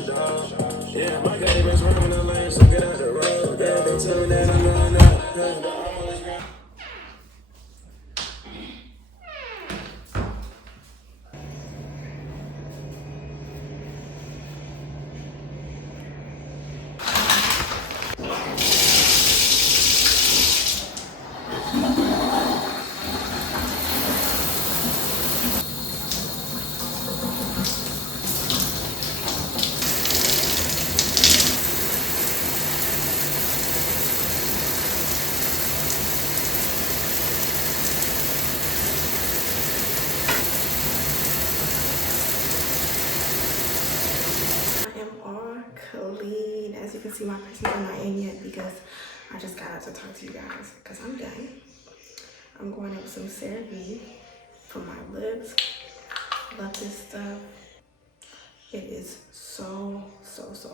Yeah, my neighbors running the lane, so get out the road. Yeah, they tell me that I'm going up. I am all clean. As you can see, my person's not in yet because I just got out to talk to you guys because I'm done. I'm going in with some CeraVe for my lips. Love this stuff. It is so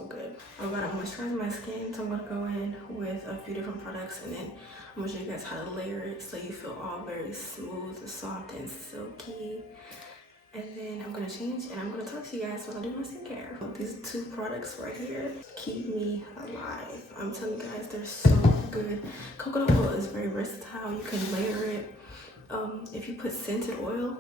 good. I'm gonna moisturize my skin, so I'm gonna go in with a few different products and then I'm gonna show you guys how to layer it so you feel all very smooth, soft, and silky. And then I'm gonna change and I'm gonna talk to you guys while I do my skincare. These two products right here keep me alive. I'm telling you guys, they're so good. Coconut oil is very versatile. You can layer it. If you put scented oil,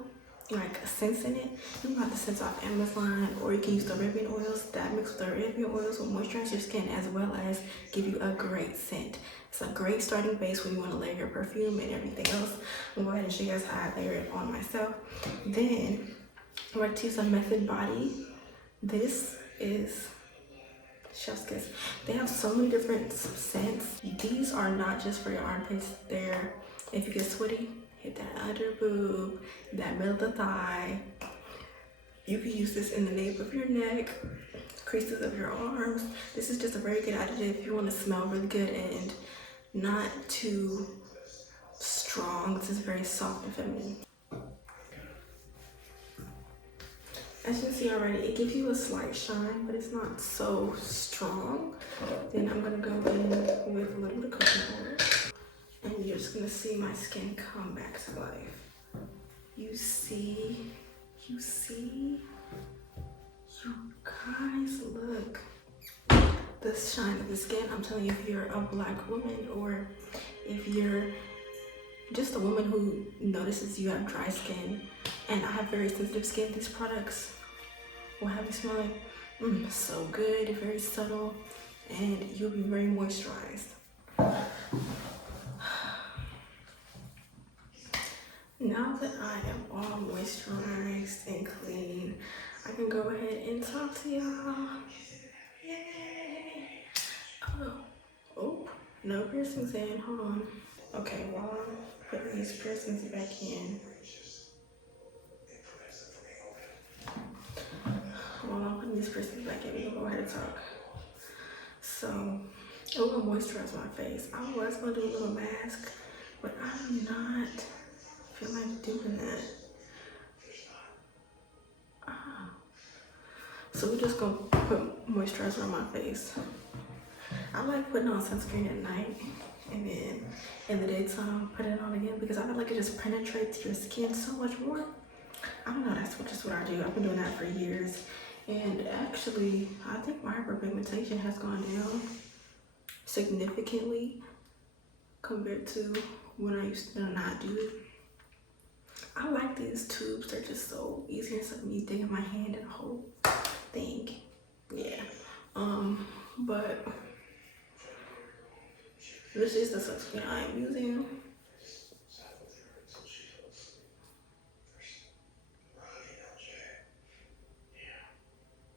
like scents in it, you can buy the scents off Amazon, or you can use the Arabian oils. That mixed with the Arabian oils will moisturize your skin as well as give you a great scent. It's a great starting base when you want to layer your perfume and everything else. I'm gonna go ahead and show you guys how I layer it on myself. Then I'm going to use a Method Body. This is chef's kiss. They have so many different scents. These are not just for your armpits. They're, if you get sweaty, hit that under boob, that middle of the thigh. You can use this in the nape of your neck, creases of your arms. This is just a very good additive if you want to smell really good and not too strong. This is very soft and feminine. As you can see already, it gives you a slight shine, but it's not so strong. Then I'm gonna go in with a little bit of coconut oil. And you're just gonna see my skin come back to life. You see, you guys, look. The shine of the skin. I'm telling you, if you're a black woman or if you're just a woman who notices you have dry skin, and I have very sensitive skin, these products will have you smelling so good, very subtle, and you'll be very moisturized. Now that I am all moisturized and clean, I can go ahead and talk to y'all. Yay! Oh, no piercings in, hold on. Okay, while I'm putting these piercings back in, we can go ahead and talk. So, I'm gonna moisturize my face. I was gonna do a little mask, but I do not feel like doing that. So we're just gonna put moisturizer on my face. I like putting on sunscreen at night and then in the daytime put it on again because I feel like it just penetrates your skin so much more. I don't know, that's just what I do. I've been doing that for years. And actually, I think my hyperpigmentation has gone down significantly compared to when I used to not do it. I like these tubes. They're just so easy instead of me digging my hand in the whole thing. Yeah. But this is the sunscreen I am using.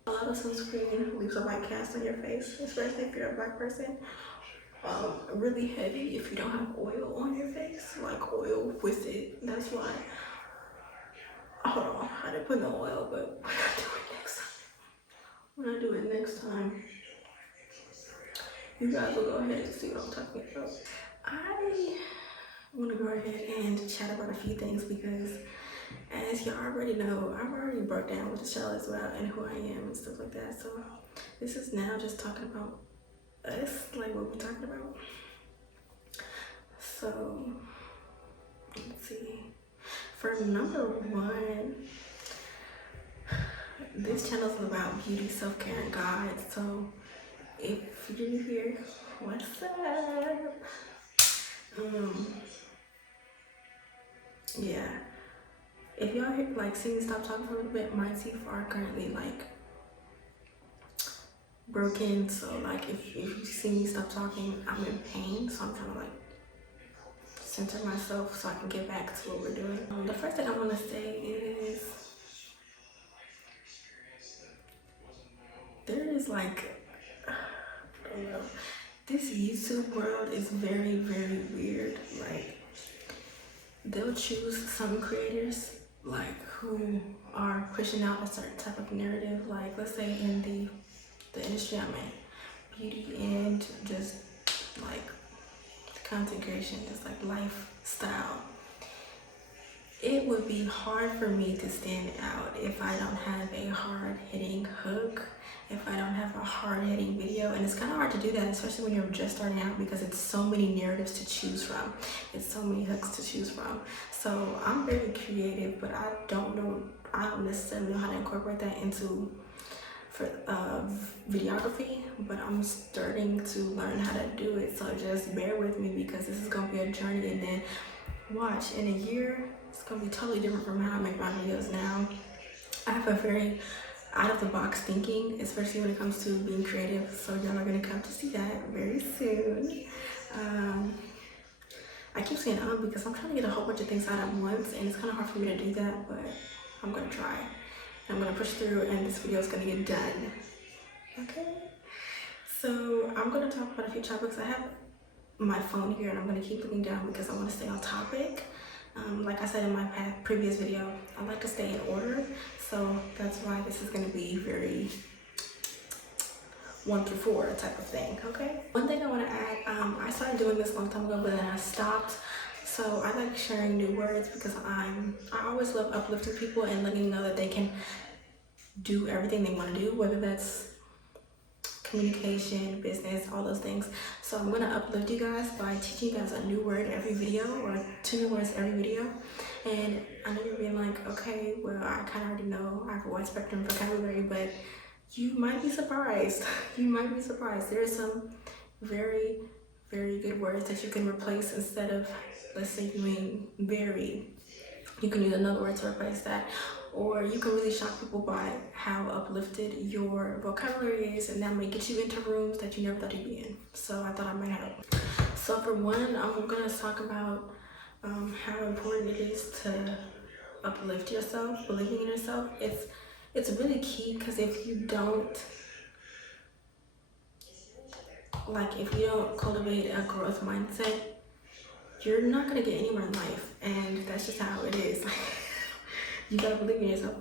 A lot of sunscreen leaves a white cast on your face, especially if you're a black person. Really heavy if you don't have oil on your face, like oil with it. That's why. Hold on, I didn't put no oil, but when I do it next time, you guys will go ahead and see what I'm talking about. I want to go ahead and chat about a few things because, as you already know, I've already broke down with the show as well and who I am and stuff like that. So this is now just talking about us, like what we're talking about. So let's see. For number one, this channel is about beauty, self-care, and God. So if you're new here, what's up? Yeah. If y'all like see me stop talking for a little bit, my teeth are currently like broken. So like if you see me stop talking, I'm in pain. So I'm trying to like center myself so I can get back to what we're doing. The first thing I want to say is there is like, I don't know, this YouTube world is very, very weird. Like they'll choose some creators like who are pushing out a certain type of narrative. Like let's say in the industry I'm in, beauty and just like content creation, just like lifestyle. It would be hard for me to stand out if I don't have a hard-hitting hook, if I don't have a hard-hitting video. And it's kind of hard to do that, especially when you're just starting out, because it's so many narratives to choose from. It's so many hooks to choose from. So I'm very creative, but I don't necessarily know how to incorporate that into videography, but I'm starting to learn how to do it. So just bear with me, because this is gonna be a journey, and then watch in a year it's gonna be totally different from how I make my videos now. I have a very out of the box thinking, especially when it comes to being creative, so y'all are gonna come to see that very soon. I keep saying because I'm trying to get a whole bunch of things out at once, and it's kind of hard for me to do that, but I'm gonna try. I'm gonna push through, and this video is gonna get done. Okay, so I'm gonna talk about a few topics. I have my phone here, and I'm gonna keep looking down because I want to stay on topic. Like I said in my previous video, I like to stay in order, so that's why this is gonna be very 1 through 4 type of thing. Okay. One thing I want to add, I started doing this a long time ago, but then I stopped. So I like sharing new words because I always love uplifting people and letting them know that they can do everything they want to do, whether that's communication, business, all those things. So I'm going to uplift you guys by teaching you guys a new word every video, or 2 new words every video. And I know you're being like, okay, well, I kind of already know I have a wide spectrum vocabulary, but you might be surprised. You might be surprised. There's some very, very good words that you can replace. Instead of, let's say, doing very, you can use another word to replace that. Or you can really shock people by how uplifted your vocabulary is, and that may get you into rooms that you never thought you'd be in. So I thought I might help. So for one, I'm gonna talk about how important it is to uplift yourself, believing in yourself. It's really key, because if you don't cultivate a growth mindset, you're not gonna get anywhere in life, and that's just how it is. You gotta believe in yourself.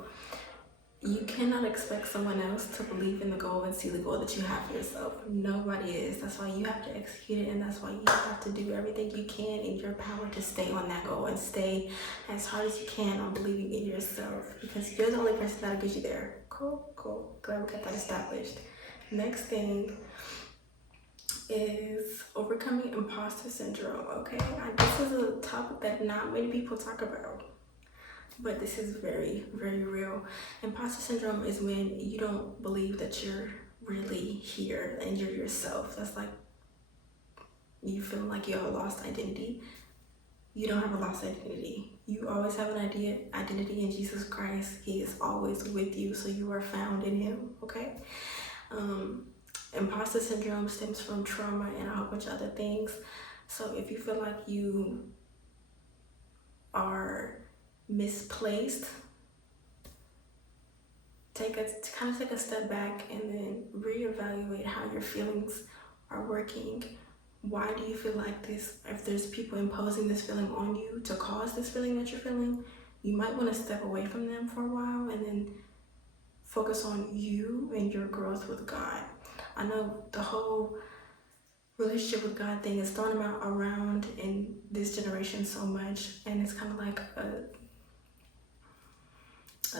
You cannot expect someone else to believe in the goal and see the goal that you have for yourself. Nobody is. That's why you have to execute it, and that's why you have to do everything you can in your power to stay on that goal and stay as hard as you can on believing in yourself, because you're the only person that'll get you there. Cool. Glad we got that established. Next thing is overcoming imposter syndrome. Okay, this is a topic that not many people talk about, but this is very, very real. Imposter syndrome is when you don't believe that you're really here and you're yourself. That's like you feel like you have a lost identity. You don't have a lost identity. You always have an identity in Jesus Christ. He is always with you, so you are found in him. Okay. Imposter syndrome stems from trauma and a whole bunch of other things. So if you feel like you are misplaced, take a step back and then reevaluate how your feelings are working. Why do you feel like this? If there's people imposing this feeling on you to cause this feeling that you're feeling, you might want to step away from them for a while and then focus on you and your growth with God. I know the whole relationship with God thing is thrown around in this generation so much, and it's kind of like a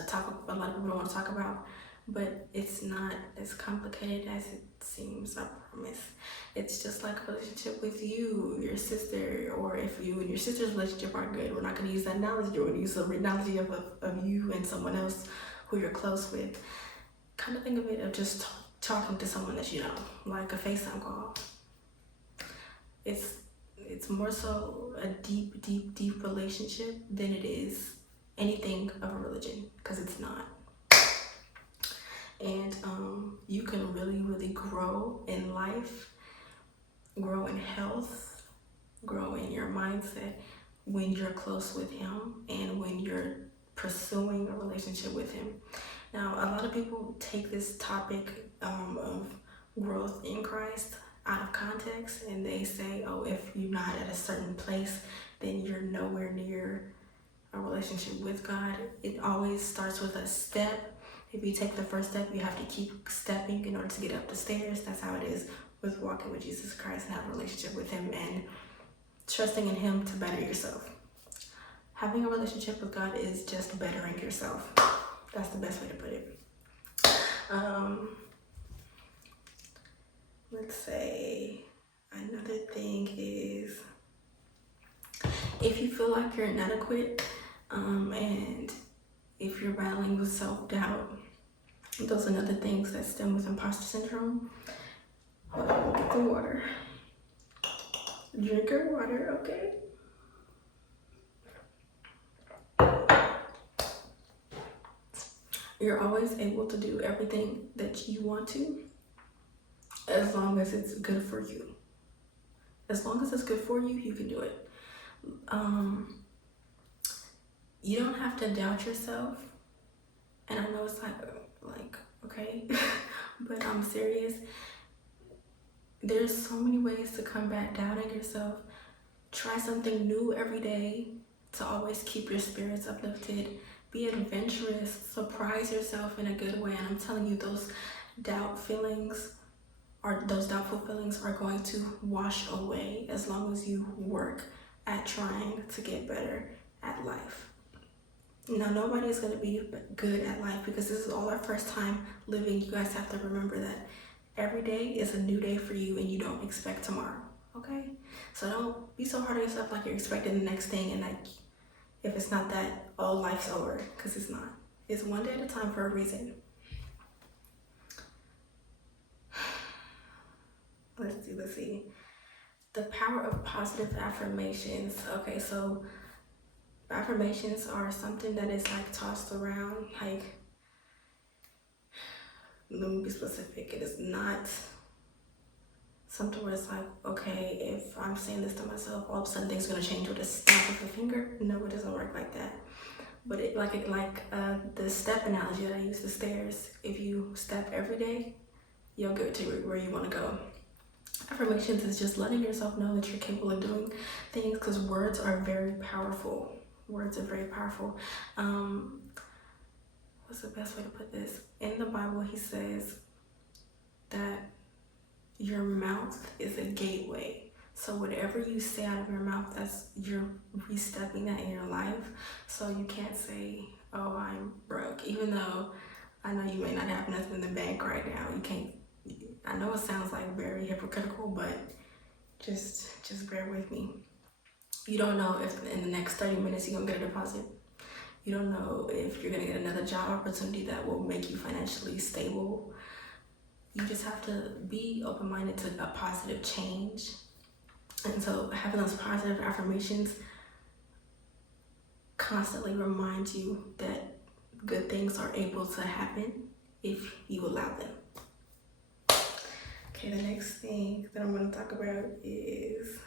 topic a lot of people don't want to talk about, but it's not as complicated as it seems, I promise. It's just like a relationship with you, your sister, or if you and your sister's relationship are good, we're not going to use that analogy. We're going to use the analogy of you and someone else who you're close with, kind of think of it of just talking to someone that you know, like a FaceTime call. It's more so a deep relationship than it is anything of a religion, because it's not. And you can really grow in life, grow in health, grow in your mindset when you're close with him and when you're pursuing a relationship with him. Now, a lot of people take this topic of growth in Christ out of context, and they say, oh, if you're not at a certain place, then you're nowhere near a relationship with God. It always starts with a step. If you take the first step, you have to keep stepping in order to get up the stairs. That's how it is with walking with Jesus Christ and having a relationship with him and trusting in him to better yourself. Having a relationship with God is just bettering yourself. That's the best way to put it. Let's say another thing is, if you feel like you're inadequate, and if you're battling with self-doubt, those are other things that stem with imposter syndrome. Hold on, get the water. Drink your water, okay? You're always able to do everything that you want to, as long as it's good for you. As long as it's good for you, you can do it. You don't have to doubt yourself. And I know it's like okay, but I'm serious. There's so many ways to combat doubting yourself. Try something new every day to always keep your spirits uplifted. Be adventurous, surprise yourself in a good way. And I'm telling you, those doubtful feelings are going to wash away as long as you work at trying to get better at life. Now, nobody is going to be good at life because this is all our first time living. You guys have to remember that every day is a new day for you and you don't expect tomorrow, okay? So don't be so hard on yourself like you're expecting the next thing, and like if it's not that, oh, life's over, because it's not. It's one day at a time for a reason. Let's see. The power of positive affirmations. Okay, so affirmations are something that is like tossed around. Like, let me be specific. It is not something where it's like, okay, if I'm saying this to myself, all of a sudden things are gonna change with a snap of a finger. No, it doesn't work like that. But it like the step analogy that I use, the stairs. If you step every day, you'll get to where you want to go. Affirmations is just letting yourself know that you're capable of doing things, because words are very powerful. Words are very powerful. What's the best way to put this? In the Bible, he says that your mouth is a gateway. So whatever you say out of your mouth, you're re-stepping that in your life. So you can't say, oh, I'm broke, even though I know you may not have nothing in the bank right now. You can't. I know it sounds like very hypocritical, but just bear with me. You don't know if in the next 30 minutes you're gonna get a deposit. You don't know if you're gonna get another job opportunity that will make you financially stable. You just have to be open-minded to a positive change. And so having those positive affirmations constantly remind you that good things are able to happen if you allow them. Okay, the next thing that I'm going to talk about is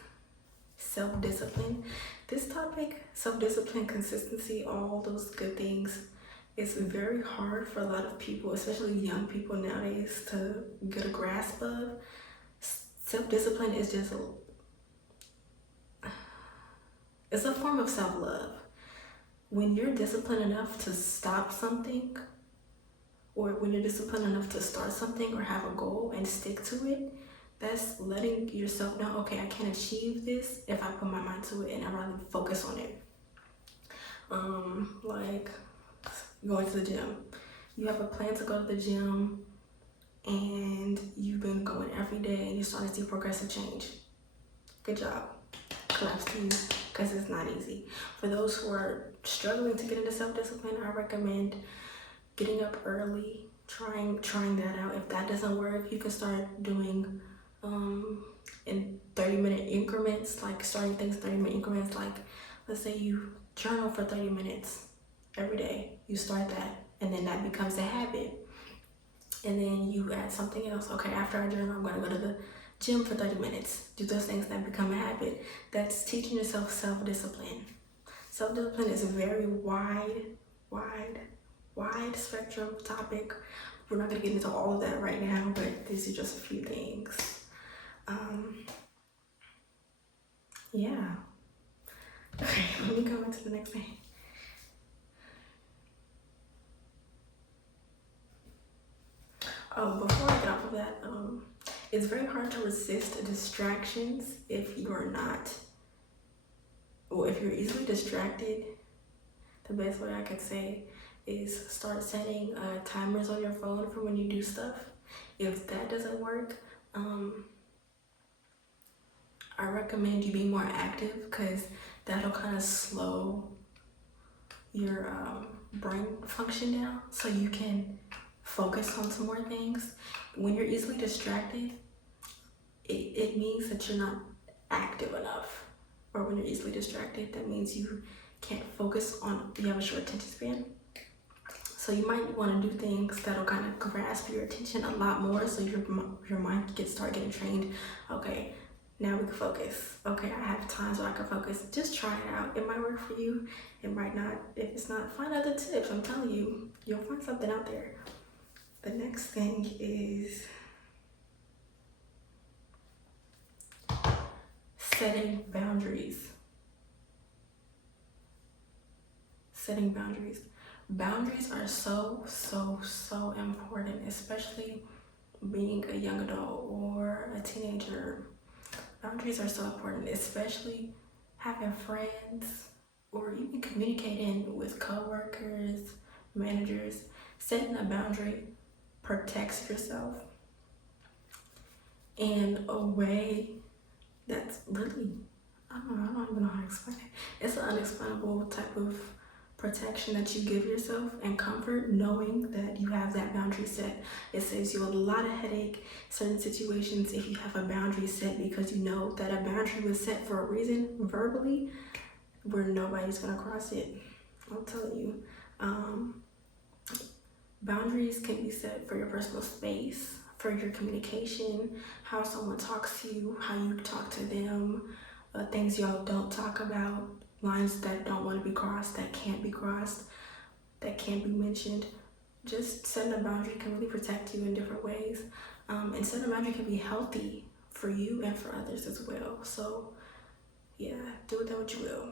self-discipline. This topic, self-discipline, consistency, all those good things, it's very hard for a lot of people, especially young people nowadays, to get a grasp of. Self-discipline is just it's a form of self-love. When you're disciplined enough to stop something, or when you're disciplined enough to start something or have a goal and stick to it, that's letting yourself know, okay, I can achieve this if I put my mind to it and I really focus on it. Like going to the gym. You have a plan to go to the gym and you've been going every day and you're starting to see progressive change. Good job. Claps to you, because it's not easy. For those who are struggling to get into self-discipline, I recommend getting up early, trying that out. If that doesn't work, you can start doing in 30-minute increments, like starting things 30-minute increments. Like let's say you journal for 30 minutes every day. You start that, and then that becomes a habit. And then you add something else. Okay, after I journal, I'm gonna go to the gym for 30 minutes. Do those things that become a habit. That's teaching yourself self-discipline. Self-discipline is a very wide spectrum topic. We're not gonna get into all of that right now, but these are just a few things. Yeah. Okay, let me go into the next thing. Oh, before I get off of that, it's very hard to resist distractions if you're not, well, if you're easily distracted. The best way I could say is start setting timers on your phone for when you do stuff. If that doesn't work, I recommend you be more active, because that'll kind of slow your brain function down so you can focus on some more things. When you're easily distracted, it means that you're not active enough. Or when you're easily distracted, that means you can't focus on, you have a short attention span. So you might want to do things that'll kind of grasp your attention a lot more, so your mind can start getting trained. Okay, now we can focus. Okay, I have times where I can focus. Just try it out. It might work for you. It might not. If it's not, find other tips. I'm telling you, you'll find something out there. The next thing is setting boundaries. Setting boundaries. Boundaries are so important, especially being a young adult or a teenager. Boundaries are so important, especially having friends or even communicating with coworkers, managers. Setting a boundary protects yourself in a way that's really, I don't even know how to explain it. It's an unexplainable type of protection that you give yourself, and comfort knowing that you have that boundary set. It saves you a lot of headache certain situations if you have a boundary set, because you know that a boundary was set for a reason verbally where nobody's gonna cross it. I'll tell you. Boundaries can be set for your personal space, for your communication, how someone talks to you, how you talk to them, things y'all don't talk about, lines that don't want to be crossed, that can't be crossed, that can't be mentioned. Just setting a boundary can really protect you in different ways. And setting a boundary can be healthy for you and for others as well. So yeah, do with that what you will.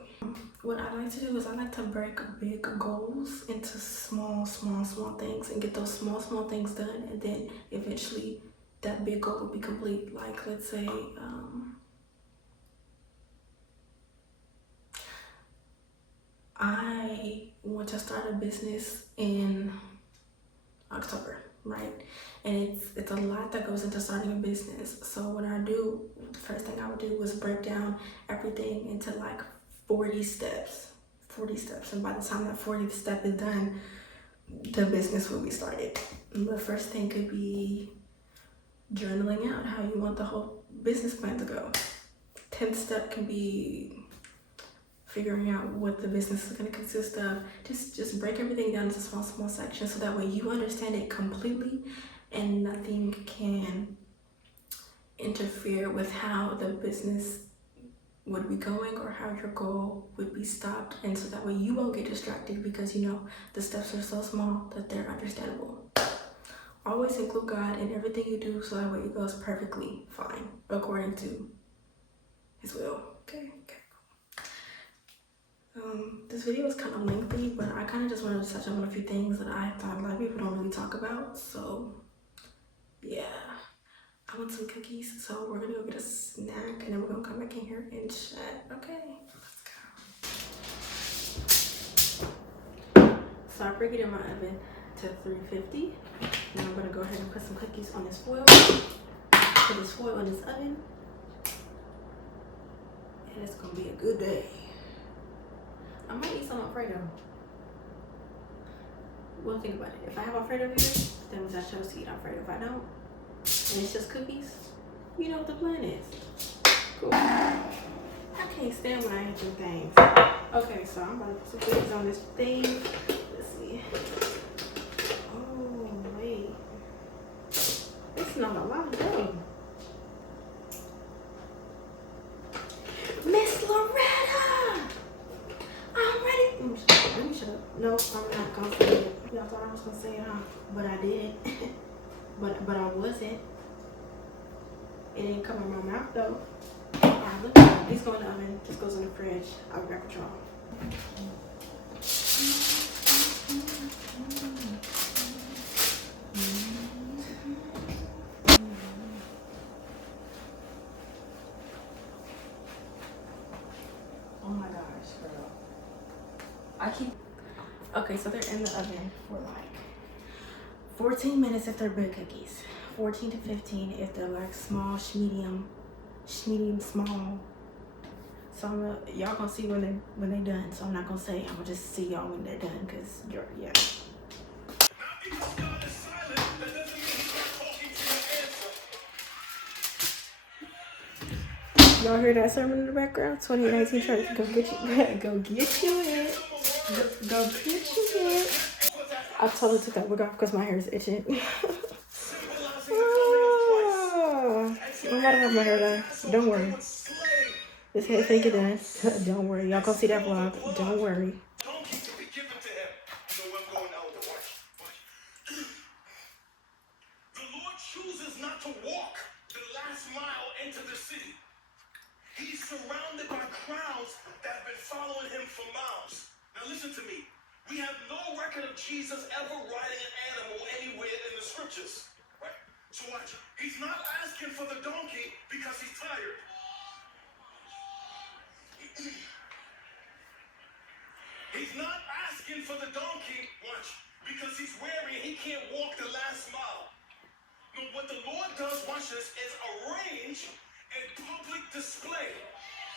What I like to do is I like to break big goals into small things and get those small things done, and then eventually that big goal will be complete. Like let's say I want to start a business in October, right? And it's a lot that goes into starting a business. So what I do, the first thing I would do was break down everything into like 40 steps. And by the time that 40th step is done, the business will be started. And the first thing could be journaling out how you want the whole business plan to go. 10th step can be figuring out what the business is going to consist of. Just break everything down into small sections, so that way you understand it completely and nothing can interfere with how the business would be going or how your goal would be stopped. And so that way you won't get distracted, because you know the steps are so small that they're understandable. Always include God in everything you do, so that way it goes perfectly fine according to His will. Okay. This video was kind of lengthy, but I kind of just wanted to touch on a few things that I thought a lot of people don't really talk about. So yeah, I want some cookies, so we're gonna go get a snack and then we're gonna come back in here and chat. Okay, let's go. So I preheated my oven to 350. Now I'm gonna go ahead and put some cookies on this foil. Put this foil in this oven, and it's gonna be a good day. I might eat some Alfredo. Well, think about it. If I have Alfredo here, that means I chose to eat Alfredo. If I don't, and it's just cookies, you know what the plan is. Cool. I can't stand when I eat them things. Okay, so I'm about to put some cookies on this thing. Let's see. Oh, wait. It's not a lot of dough. Miss Loretta! I'm ready. Let me shut up. No, I'm not gonna say it. Y'all thought I was gonna say it, huh? But I didn't. but I wasn't. It didn't come in my mouth though. Alright, look at that. These go in the oven. This goes in the fridge. I'll be back with y'all. Oh my gosh, girl. Okay, so they're in the oven for like 14 minutes if they're big cookies. 14 to 15 if they're like small, medium, small. So y'all gonna see when they're done. So I'm not gonna say. I'm gonna just see y'all when they're done, cause yeah. Y'all hear that sermon in the background? 2019 church, go get you it. Go get you it. I totally took that wig off because my hair is itching. Oh, I'm about to have my hair done. Don't worry. This hair think it done. Don't worry. Y'all go see that vlog. Don't worry. The Lord chooses not to walk the last mile into the city. He's surrounded by crowds that have been following him for miles. Now listen to me. We have no record of Jesus ever riding an animal anywhere in the scriptures. Right? So watch. He's not asking for the donkey because he's tired. He's not asking for the donkey, watch, because he's weary and he can't walk the last mile. No, what the Lord does, watch this, is arrange a public display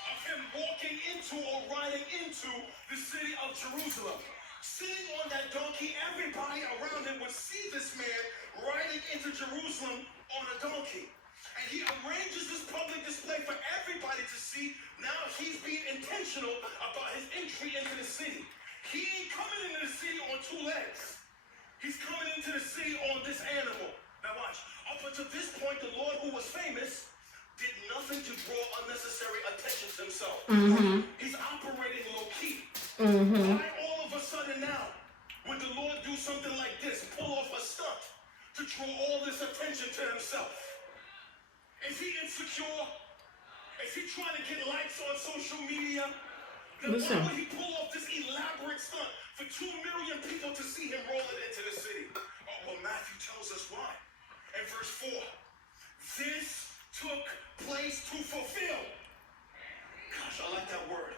of him walking into or riding into the city of Jerusalem. Sitting on that donkey, everybody around him would see this man riding into Jerusalem on a donkey. And he arranges this public display for everybody to see. Now he's being intentional about his entry into the city. He ain't coming into the city on two legs. He's coming into the city on this animal. Now watch. Up until this point, the Lord, who was famous, did nothing to draw unnecessary attention to himself. Mm-hmm. He's operating low-key. Mm-hmm. Why all of a sudden now, would the Lord do something like this, pull off a stunt to draw all this attention to himself? Is he insecure? Is he trying to get likes on social media? Then why would he pull off this elaborate stunt for 2 million people to see him rolling into the city? Oh, well, Matthew tells us why. In verse 4, this took place to fulfill. Gosh, I like that word.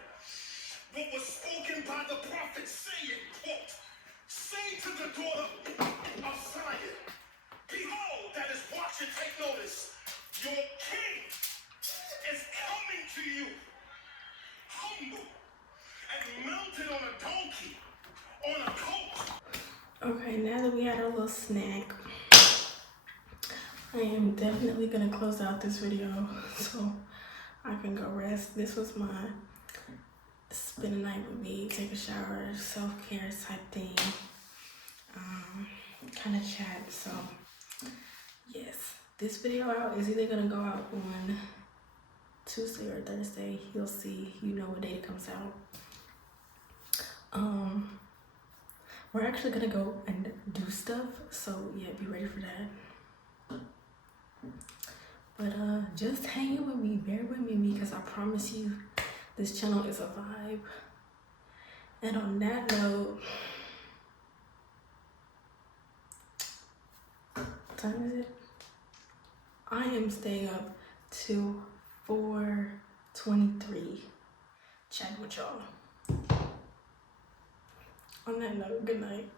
What was spoken by the prophet saying, quote, say to the daughter of Zion, behold, that is, watch and take notice, your king is coming to you, humble and mounted on a donkey, on a colt. Okay, now that we had a little snack, I am definitely gonna close out this video so I can go rest. This was my spend a night with me, take a shower, self-care type thing, kind of chat. So yes, this video out is either gonna go out on Tuesday or Thursday. You'll see, you know what day it comes out. We're actually gonna go and do stuff, so yeah, be ready for that. But just hang with me, bear with me, because I promise you this channel is a vibe. And on that note, what time is it? I am staying up till 4:23 chatting with y'all. On that note, good night.